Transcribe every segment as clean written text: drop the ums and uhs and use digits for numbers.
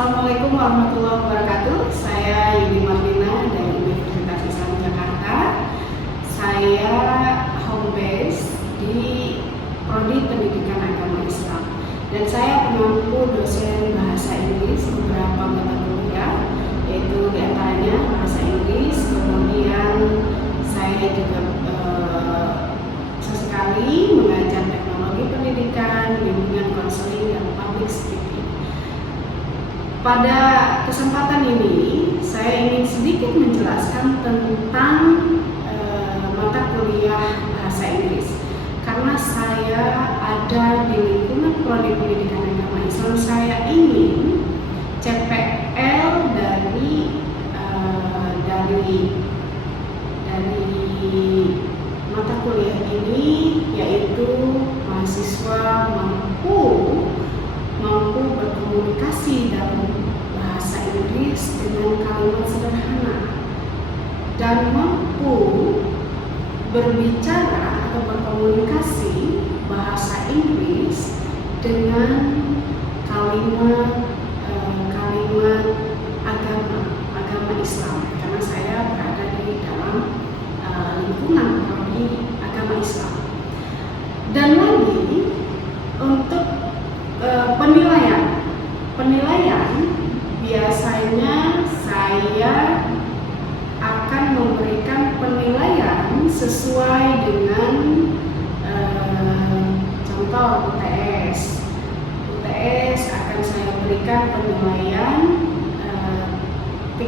Assalamualaikum warahmatullahi wabarakatuh. Saya Yudi Marlina dari Universitas Islam Jakarta. Saya home base di Prodi Pendidikan Agama Islam dan saya pengampu dosen bahasa Inggris beberapa mata kuliah, yaitu diantaranya bahasa Inggris. Kemudian saya juga sesekali mengajar teknologi pendidikan, bimbingan konseling dan public speaking. Pada kesempatan ini, saya ingin sedikit menjelaskan tentang mata kuliah bahasa Inggris. Karena saya ada di lingkungan Prodi Pendidikan Agama Islam, saya ingin CPL dari mata kuliah ini, yaitu mahasiswa mampu berkomunikasi dalam bahasa Inggris dengan kalimat sederhana dan mampu berbicara atau berkomunikasi bahasa Inggris dengan kalimat agama Islam, karena saya berada di dalam lingkungan prodi agama Islam. Dan lagi untuk penilaian biasanya saya akan memberikan penilaian sesuai dengan contoh UTS akan saya berikan penilaian 30%,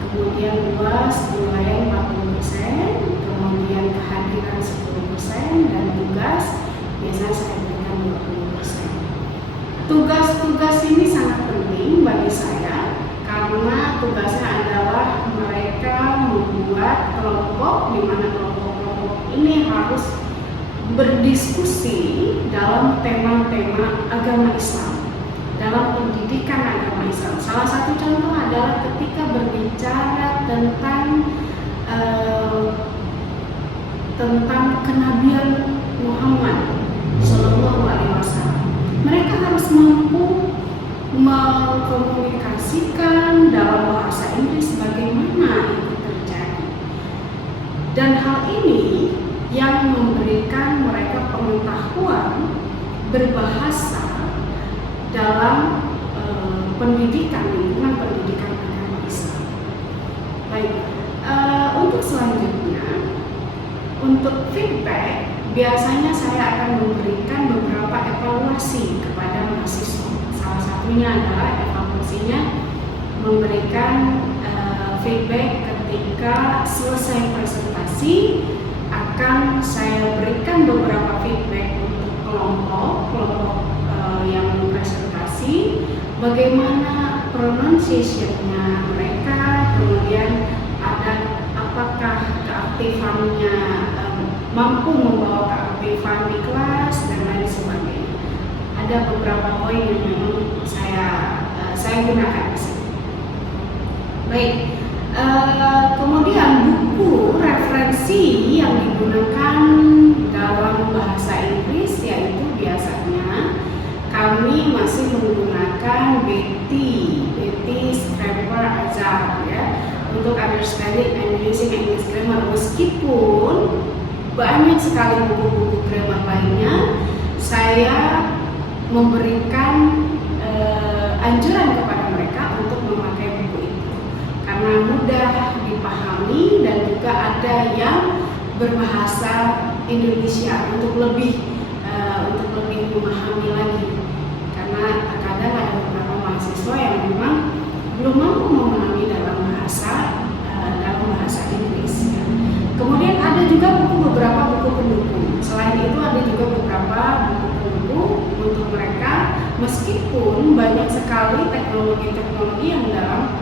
kemudian UAS penilaian 40%, kemudian kehadiran 10%, dan tugas biasanya saya berikan 20%. Tugas-tugas ini sangat penting bagi saya karena tugasnya adalah mereka membuat kelompok, di mana kelompok-kelompok ini harus berdiskusi dalam tema-tema agama Islam, dalam pendidikan agama Islam. Salah satu contoh adalah ketika berbicara tentang kenabian Muhammad Sallallahu Alaihi Wasallam. Mereka harus mampu mengkomunikasikan dalam bahasa Inggris bagaimana itu terjadi, dan hal ini yang memberikan mereka pengetahuan berbahasa dalam pendidikan, lingkungan pendidikan agama Islam. Baik, untuk selanjutnya, untuk feedback, biasanya saya akan memberikan beberapa evaluasi kepada mahasiswa. Salah satunya adalah evaluasinya memberikan feedback ketika selesai presentasi. Akan saya berikan beberapa feedback untuk kelompok yang presentasi, bagaimana pronunciation-nya mereka, kemudian apakah keaktifannya mampu membawa keaktifan di kelas dan lain sebagainya. Ada beberapa poin yang memang saya gunakan di sini. Baik, kemudian buku referensi yang digunakan dalam bahasa Inggris, yaitu biasanya kami masih menggunakan Betty's Grammar Azhar ya, untuk understanding and using English grammar. Meskipun banyak sekali buku-buku grammar lainnya, saya memberikan anjuran kepada mereka untuk memakai buku itu karena mudah dipahami dan juga ada yang berbahasa Indonesia untuk lebih memahami lagi, karena terkadang ada beberapa mahasiswa yang memang belum mampu memahami dalam bahasa Inggris ya. Kemudian ada juga beberapa buku pendukung. Selain itu ada juga beberapa buku pendukung untuk mereka, meskipun banyak sekali teknologi yang dalam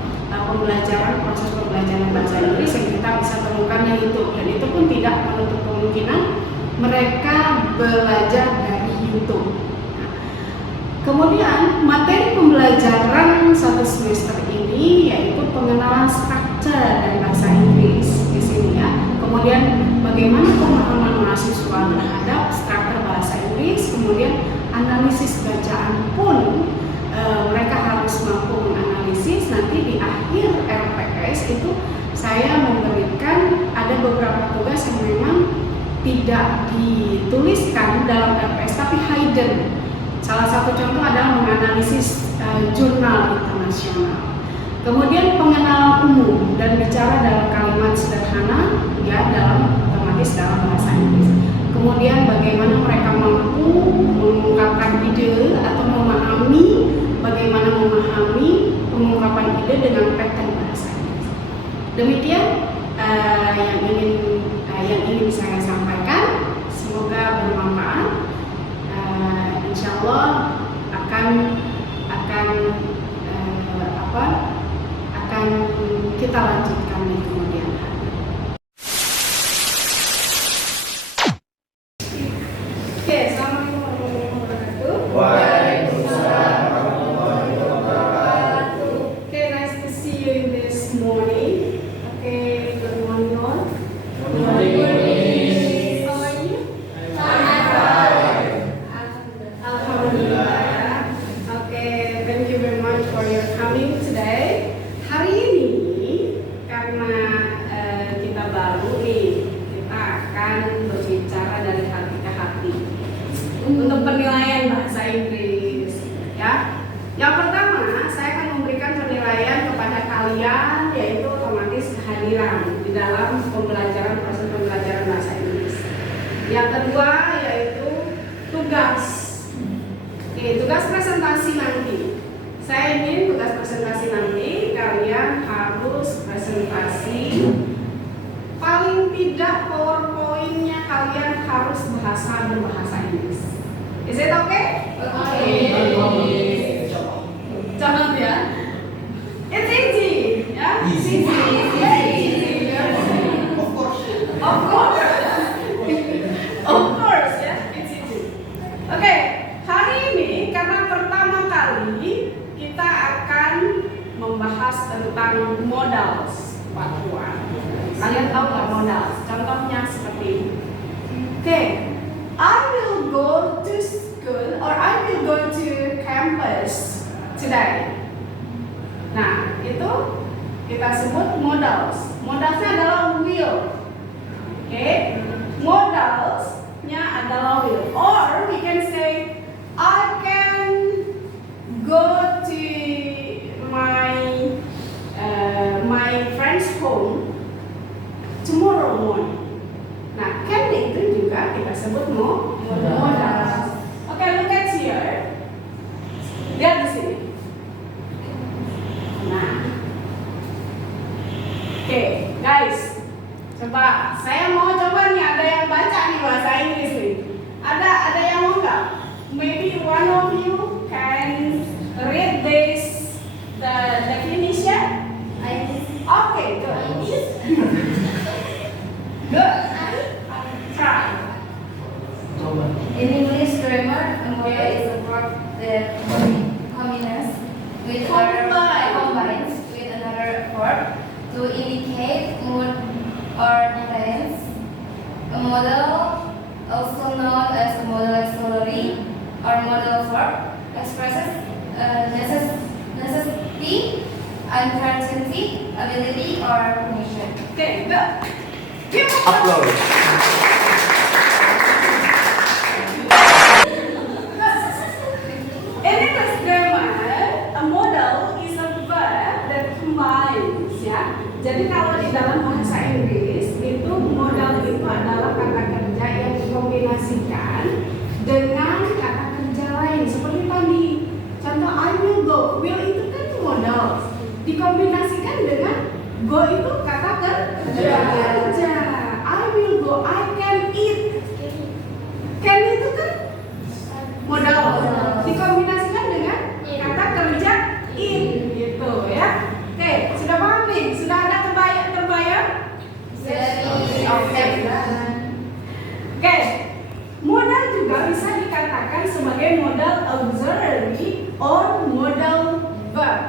proses pembelajaran bahasa Inggris yang kita bisa temukan di YouTube, dan itu pun tidak menutup kemungkinan mereka belajar dari YouTube. Kemudian materi pembelajaran satu semester ini yaitu pengenalan struktur dan bahasa Inggris di sini ya. Kemudian bagaimana pemahaman mahasiswa terhadap struktur bahasa Inggris, kemudian analisis bacaan pun mereka harus mampu menganalisis. Nanti di akhir RPS itu saya memberikan ada beberapa tugas yang memang tidak dituliskan dalam RPS tapi hidden. Salah satu contoh adalah menganalisis jurnal internasional. Kemudian pengenalan umum dan bicara dalam kalimat sederhana, ya, dalam otomatis dalam bahasa Inggris. Kemudian bagaimana mereka mampu mengungkapkan ide atau bagaimana memahami pengungkapan ide dengan pattern bahasa Inggris. Demikian yang ingin saya sampaikan. Semoga bermanfaat. Insya Allah akan kita lanjutkan di kemudian hari. Oke, assalamualaikum warahmatullahi wabarakatuh. Waalaikumsalam warahmatullahi wabarakatuh. Okay, nice to see you in this morning. Okay, good morning all. Good morning. How are you? Fine. Alhamdulillah. Okay, thank you very much for your coming today. Hari ini karena kita baru nih, kita akan berbicara dari hati ke hati untuk penilaian bahasa Inggris, ya. Yang pertama, saya akan memberikan penilaian kepada kalian, yaitu otomatis kehadiran di dalam proses pembelajaran bahasa Inggris. Yang kedua yaitu tugas. Oke, tugas presentasi nanti. Saya ingin tugas presentasi nanti kalian harus presentasi, paling tidak PowerPoint-nya kalian harus berbahasa Inggris. Is it okay? Okay. Jangan ya. It's easy, ya. Easy. Of course. Of course. Of course, ya. It's easy. Oke, hari ini karena pertama kali kita akan membahas tentang modals Papua. Kalian tahu nggak modals? Contohnya seperti ini. Oke, I will go to school or I will go to campus today. Nah, itu kita sebut modals. Modalsnya adalah will. Oke, modalsnya adalah will. Or we can say I can go to my friend's home tomorrow morning. Nah, can itu juga kita sebut modal. Oke, look at here. Lihat di sini. Nah, oke, guys, coba saya mau coba nih, ada yang baca nih bahasa Inggris nih. Ada yang mau nggak? Maybe one of you can read this the definition. Okay, good. Good. Try. In English grammar, a modal is a verb that combines with another verb to indicate mood or tense. A modal, also known as a modal auxiliary or modal verb, expresses necessity, uncertainty, ability, or permission. Okay, good. Give me Upload. In English grammar, a modal is a verb that combines, ya. Jadi kalau di dalam bahasa Inggris itu modal itu adalah kata kerja yang dikombinasikan dengan kata kerja lain. Seperti tadi, contoh I will go. Will itu kan modal, dikombinasikan dengan go itu kata kerja. I will go. I can eat. Can itu kan modal, dikombinasikan dengan kata kerja eat, gitu ya. Oke, sudah paham nih? Sudah ada terbayang? Oke, modal juga bisa dikatakan sebagai modal auxiliary or modal verb.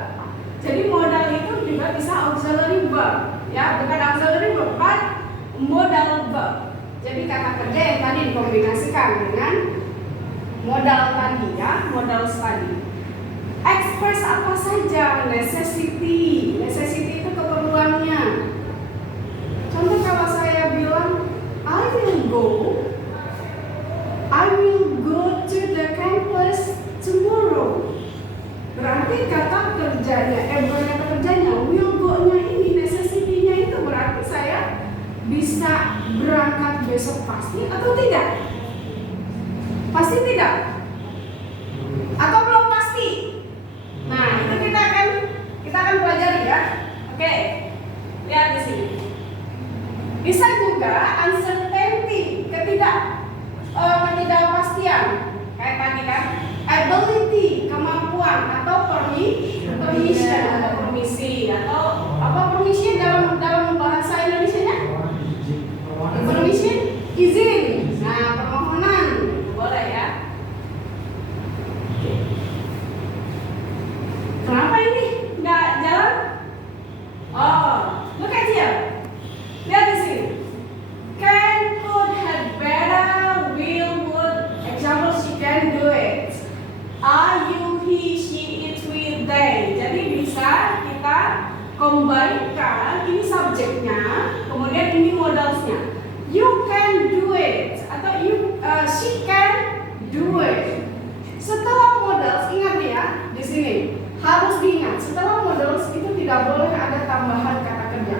Jadi modal itu juga bisa auxiliary verb, ya, bukan auxiliary verb, but modal verb. Jadi kata kerja yang tadi dikombinasikan dengan modal tadi, ya, modal tadi. Express apa saja? Necessity. Necessity itu keperluannya. Contoh kalau saya bilang I will go to the campus tomorrow. Berarti kata kerjanya, will go-nya ini, necessity-nya itu berarti saya bisa berangkat besok pasti atau tidak? Pasti tidak? Atau belum pasti? Nah, itu kita akan pelajari ya. Oke. Lihat di sini. Bisa juga uncertainty, ketidakpastian. Kayak tadi kan, ability, kemampuan atau permission atau permisi atau apa permission dalam bahasa Indonesianya? Permission, izin. Nah, permohonan. Boleh ya. Kenapa ini nggak jalan? Oh, look at here. Lihat di sini. Can, could, had, better, will, would. Example, she can do it. Are, you, he, she, it, we, they. Jadi bisa kita combine-kan ini subjeknya, kemudian ini modalsnya. You can do it atau she can do it. Setelah modals, ingat ya di sini harus diingat. Setelah modals itu tidak boleh ada tambahan kata kerja,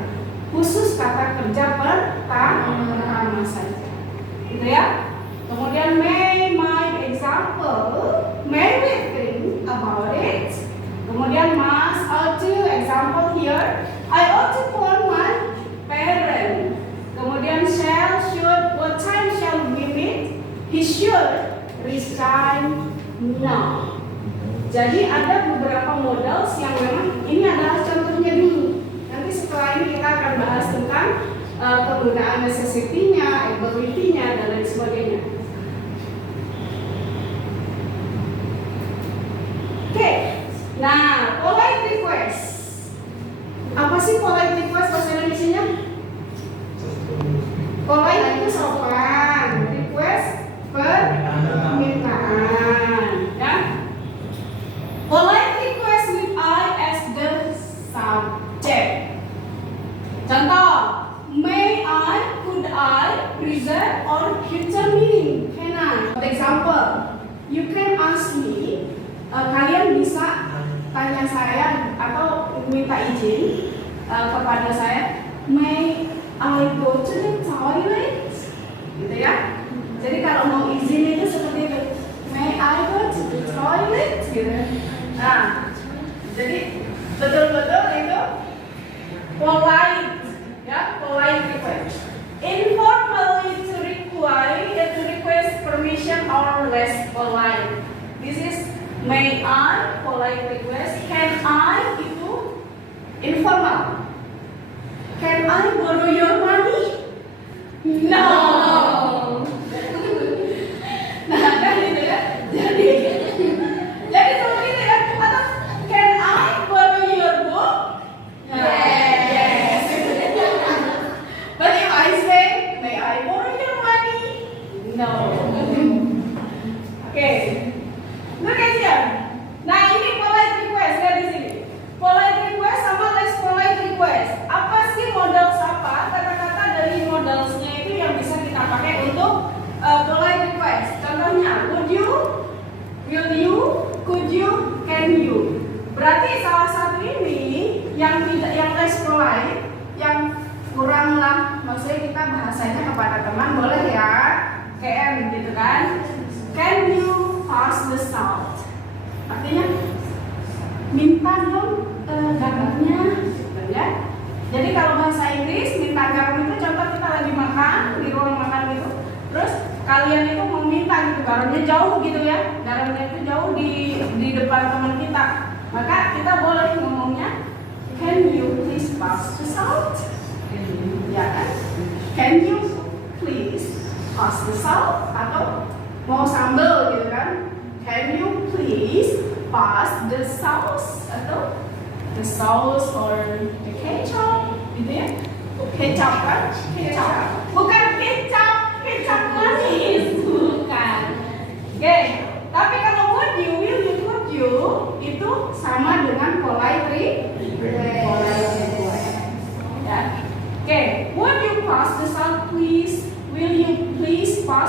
khusus kata kerja pertama saja, gitu ya. Kemudian may, might, example, may we think about it. Kemudian must, ought to, example here, I ought to call my parent. Kemudian shall, should, what time shall we meet? He should resign now. Jadi ada beberapa modals yang memang ini adalah contohnya dulu. Nanti setelah ini kita akan bahas tentang penggunaan necessity-nya, ability-nya, dan lain sebagainya. Oke, nah polite request. Apa sih polite request bahasa Indonesia-nya? Polite itu sopan, request permintaan, ya. Polite request with I as the subject. Contoh, may I, could I, present or future meaning. Can I? For example, you can ask me. Kalian bisa tanya saya atau minta izin kepada saya. May I go to the toilet? Gitu ya. Jadi kalau mau izin itu seperti itu. May I go to the toilet? Gitu. Nah, jadi betul-betul itu polite, ya, polite request. Informally to request permission or less polite. This is may I, polite request. Can I itu informal. Can I borrow your money? No. Nah, kan itu ya. Jadi seperti itu ya. Atau can I borrow your book? Yes. But if I say, may I borrow your money? No. Okay. Look at here. Nah, ini polite request, lihat di sini. Polite request sama less polite request. Apa sih modals apa? Kata-kata dari modalsnya itu yang bisa kita pakai untuk polite request. Contohnya, would you, will you, could you, can you. Berarti salah satu ini yang less polite, yang kurang lah, maksudnya kita bahasanya kepada teman boleh ya, can gitu kan. Can you pass the salt? Artinya minta dong garamnya, gitu ya. Jadi kalau bahasa Inggris minta garam itu contoh kita lagi makan di ruang makan gitu, terus kalian itu mau minta gitu garamnya jauh gitu ya, garamnya itu jauh di depan teman kita, maka kita boleh ngomongnya can you please pass the salt? Ya kan? Can you please pass the salt? Atau mau sambal gitu kan? Can you please pass the sauce atau the sauce or the ketchup gitu ya? Kecap kan? Kecap. Bukan kecap manis, bukan. Oke, tapi kalau would you, will you, could you itu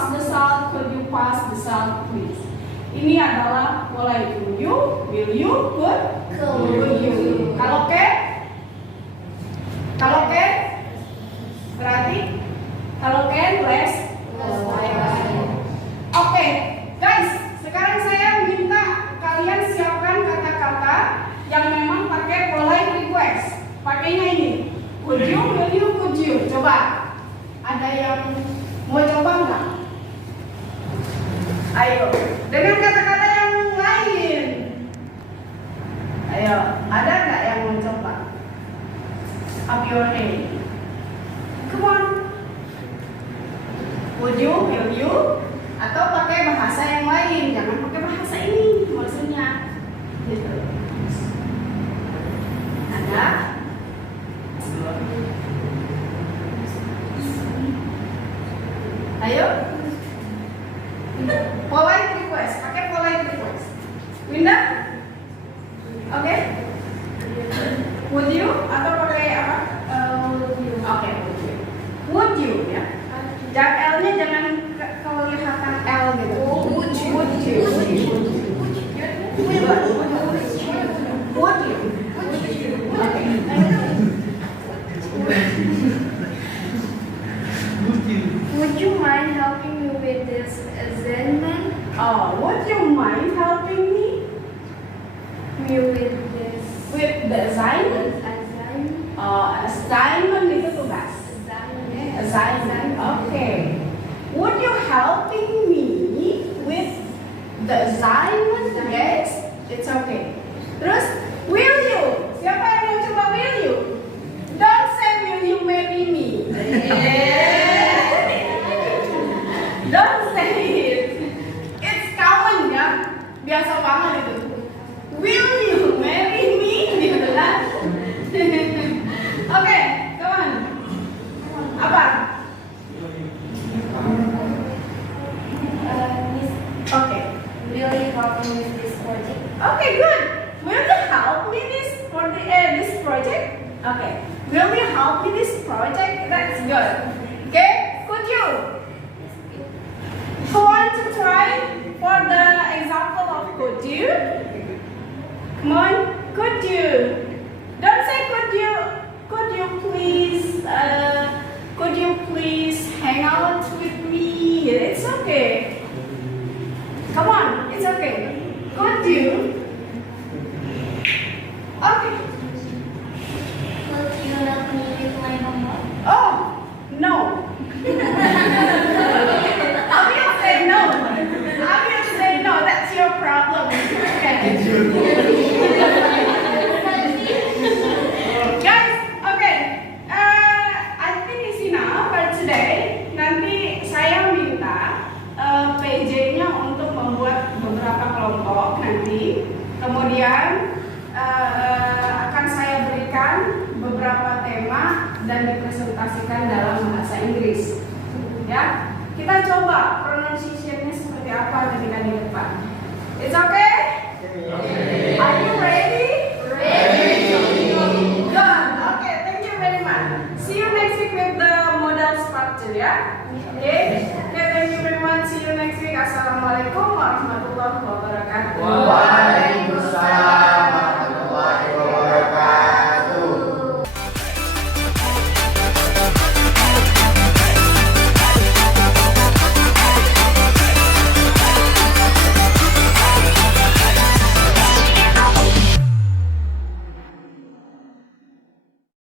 pass the salt? Could you pass the salt, please? Ini adalah mulai will you, could you. Kalau can, berarti kalau can, less. Oke, guys, sekarang saya minta kalian siapkan kata-kata yang memang pakai polite request. Pakainya ini, would you, will you, could you. Coba, ada yang mau coba nggak? Ayo, dengan kata-kata yang lain. Ayo, ada nggak yang mau coba? Up your hand. Come on. Would you, will you? Atau pakai bahasa yang lain, jangan pakai bahasa ini maksudnya. Gitu. Ada? Ayo. Polite request, pakai polite request. Winda? Oke. Would you? Atau pakai apa? Oke, would you. Would you ya? L-nya jangan kelihatan L gitu. Would you? Would you? Would you? Would you? Oke. Would you mind helping me with this assignment? Oh, would you mind helping me With this with the assignment? assignment? Assignment itu tugas. Assignment. Okay. Would you helping me with the assignment? Yes. It's okay. Terus, will you? Siapa yang mau coba will you? Don't say will you marry me. Don't say it. It's common ya. Biasa banget itu. Will you marry me? Gitu kan? Oke, come on. Apa? Okay. Will you help me with this project? Okay, good. Will you help me this project? Okay. Will you help me this project? That's good. Okay. Could you? Who want to try for the example of could you? Come on. Could you? Don't say could you. Could you please? Could you please hang out with me? It's okay. Come on, it's okay. Could you? Okay. Could you help me with my homework? Oh, no. I will say no. I will say no. That's your problem. Okay. Guys, okay. I think it's enough for today. Nanti saya minta PJ-nya untuk membuat beberapa kelompok nanti. Kemudian akan saya berikan beberapa tema dan dipresentasikan dalam bahasa Inggris. Ya, kita coba pronunciation-nya seperti apa ketika di depan. It's okay? Okay. Are you ready? Ready. Good. Okay, thank you very much. See you next week with the model structure ya. Okay, thank you very much. See you next week. Assalamualaikum warahmatullahi wabarakatuh. Waalaikumsalam.